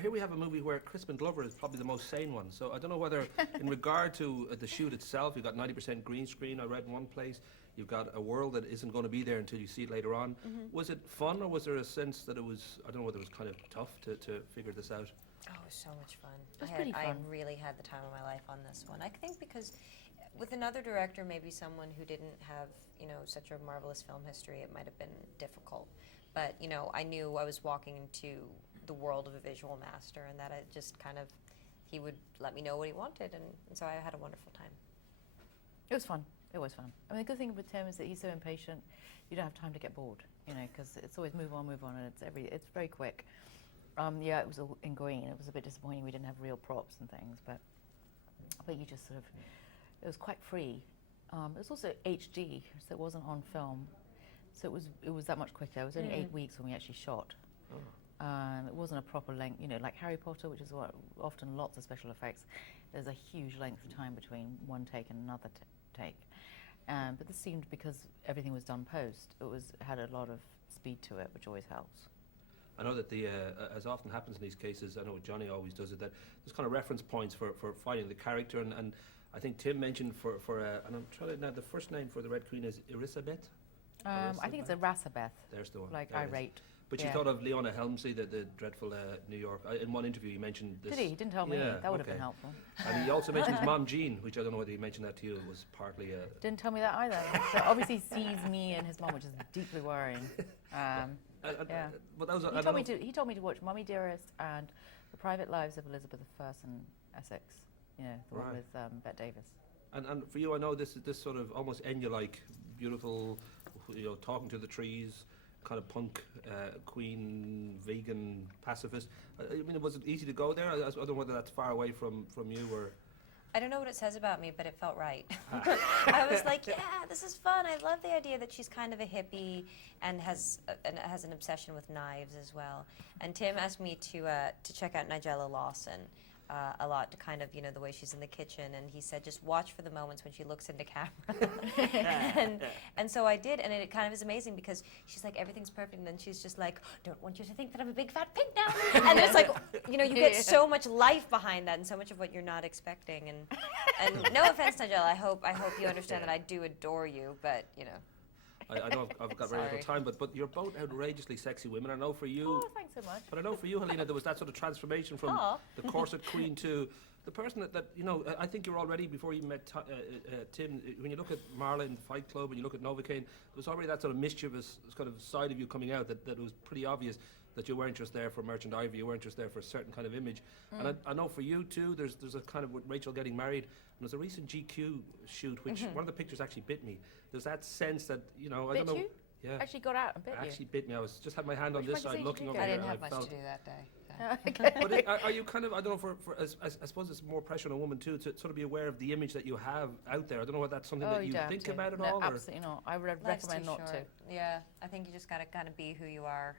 Here we have a movie where Crispin Glover is probably the most sane one. So I don't know whether, in regard to the shoot itself, you've got 90% green screen, I read in one place. You've got a world that isn't going to be there until you see it later on. Was it fun, or was there a sense that it was, I don't know whether it was kind of tough to figure this out? Oh, it was so much fun. It was pretty fun. I really had the time of my life on this one. I think because with another director, maybe someone who didn't have, such a marvelous film history, it might have been difficult. But, I knew I was walking into the world of a visual master, and that it just kind of, he would let me know what he wanted, and so I had a wonderful time. It was fun. It was fun. I mean, the good thing with Tim is that he's so impatient, you don't have time to get bored, because it's always move on, and it's very quick. Yeah, it was all in green. It was a bit disappointing we didn't have real props and things, but you just sort of, it was quite free. It was also HD, so it wasn't on film, so it was that much quicker. It was only 8 weeks when we actually shot. It wasn't a proper length, like Harry Potter, which is what often lots of special effects. There's a huge length of time between one take and another take. But this seemed, because everything was done post, had a lot of speed to it, which always helps. I know that as often happens in these cases, I know Johnny always does it, that there's kind of reference points for finding the character, and I think Tim mentioned and I'm trying to, now the first name for the Red Queen is Elisabeth? I think it's a Rasabeth. There's the one. Like there irate. But you thought of Leona Helmsley, the dreadful New York. In one interview, he mentioned this. Did he? He didn't tell me. That would have been helpful. And he also mentioned his mom, Jean, which I don't know whether he mentioned that to you. It was partly. Didn't tell me that either. So obviously sees me and his mom, which is deeply worrying. Yeah. But that was, he told me to watch Mummy Dearest and The Private Lives of Elizabeth I in Essex. The one with Bette Davis. And for you, I know this sort of almost Enya-like, beautiful, talking to the trees, kind of punk, queen, vegan, pacifist. I mean, was it easy to go there? I don't know whether that's far away from you or... I don't know what it says about me, but it felt right. I was like, yeah, this is fun. I love the idea that she's kind of a hippie and has an obsession with knives as well. And Tim asked me to check out Nigella Lawson a lot, to kind of, the way she's in the kitchen, and he said, just watch for the moments when she looks into camera. and so I did, and it kind of is amazing because she's like, everything's perfect, and then she's just like, don't want you to think that I'm a big fat pig now. And there's like, you get so much life behind that and so much of what you're not expecting. And no offense, Nigella, I hope you understand that I do adore you, but, I know I've got very little time, but you're both outrageously sexy women. I know for you... Oh, thanks so much. But I know for you, Helena, there was that sort of transformation from the corset queen to the person that I think you're already, before you met Tim, when you look at Marla in Fight Club, and you look at Novocaine, there was already that sort of mischievous kind of side of you coming out that was pretty obvious, that you weren't just there for Merchant Ivy, you weren't just there for a certain kind of image. And I know for you too, there's a kind of, with Rachel getting married, and there's a recent GQ shoot, which one of the pictures actually bit me. There's that sense that, I don't know. You? Yeah. Actually got out and bit you? Actually bit me. I was just had my hand on this side looking over I here. didn't have and much to do that day. But are you kind of, I don't know, I suppose it's more pressure on a woman too, to sort of be aware of the image that you have out there. I don't know whether that's something that you think about at all? Absolutely not. I would recommend not to. Yeah, I think you just got to kind of be who you are.